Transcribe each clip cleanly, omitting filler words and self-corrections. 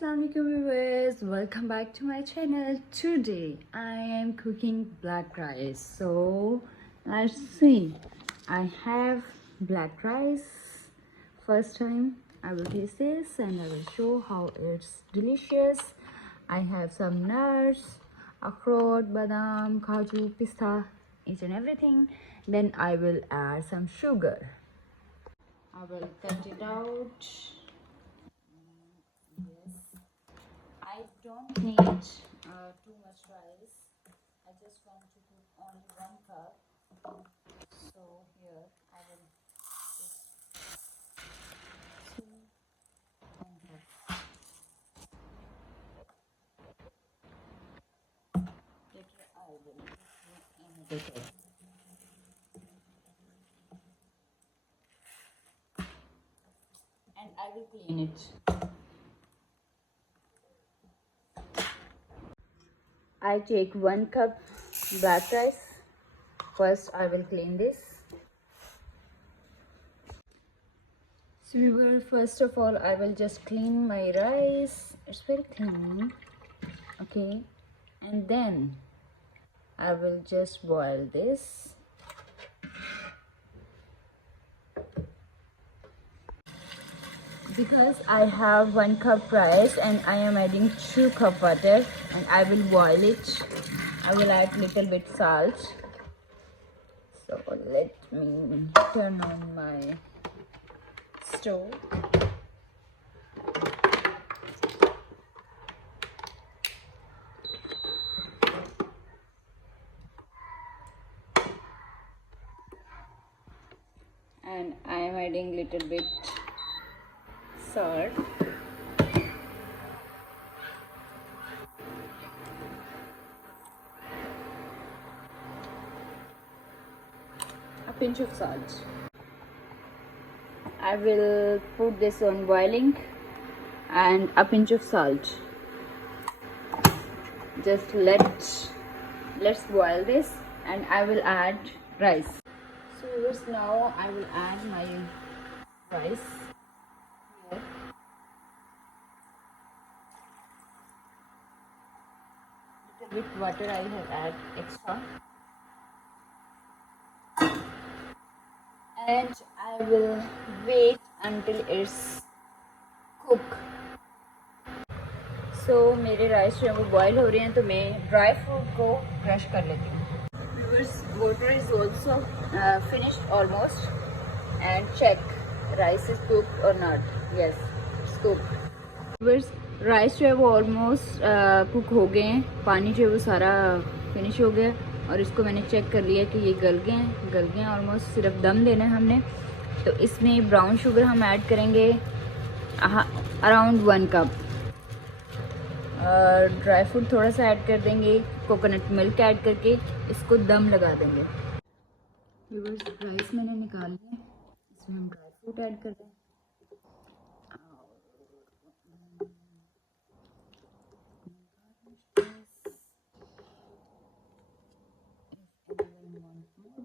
Assalamualaikum viewers, welcome back to my channel. Today I am cooking black rice. So let's see. I have black rice. First time I will taste this and I will show how it's delicious. I have some nuts, akhrot, badam, kaju, pista, each and everything. Then I will add some sugar. I will cut it out. I don't need too much rice. I just want to cook only 1 cup. So here I will just 2 1 cup. Later I will put another cup. And I will clean it. I take 1 cup black rice. First I will clean this. So first of all I will just clean my rice. It's very clean. Okay. And then I will just boil this. Because I have 1 cup rice and I am adding 2 cup water and I will boil it. I will add little bit salt. So let me turn on my stove. And I am adding little bit salt. A pinch of salt. I will put this on boiling and a pinch of salt. Just let's boil this and I will add rice. So viewers, now I will add my rice here. Little bit water I have add extra. And I will wait until it's cook. So मेरे rice जो है वो boil हो रहे हैं तो मैं dry fruit को क्रश कर लेती हूँ. Viewers, water is also finished almost. And check rice is cooked or not. Yes, it's cooked. Viewers, rice जो है वो ऑलमोस्ट कुक हो गए हैं. पानी जो है वो सारा फिनिश हो गया और इसको मैंने चेक कर लिया कि ये गल गए हैं ऑलमोस्ट. सिर्फ दम देना है हमने. तो इसमें ब्राउन शुगर हम ऐड करेंगे अराउंड 1 कप. और ड्राई फ्रूट थोड़ा सा ऐड कर देंगे. कोकोनट मिल्क ऐड करके इसको दम लगा देंगे. व्यूअर्स, राइस मैंने निकाल लिया. इसमें हम ड्राई फ्रूट ऐड कर दें.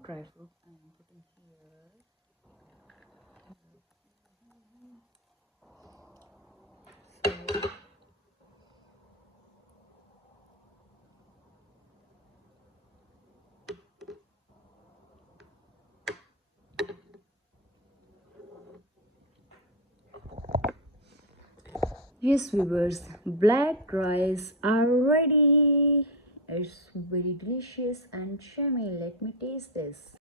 Dry fruit I am putting here. Yes viewers, black rice are ready. It's very delicious and yummy. Let me taste this.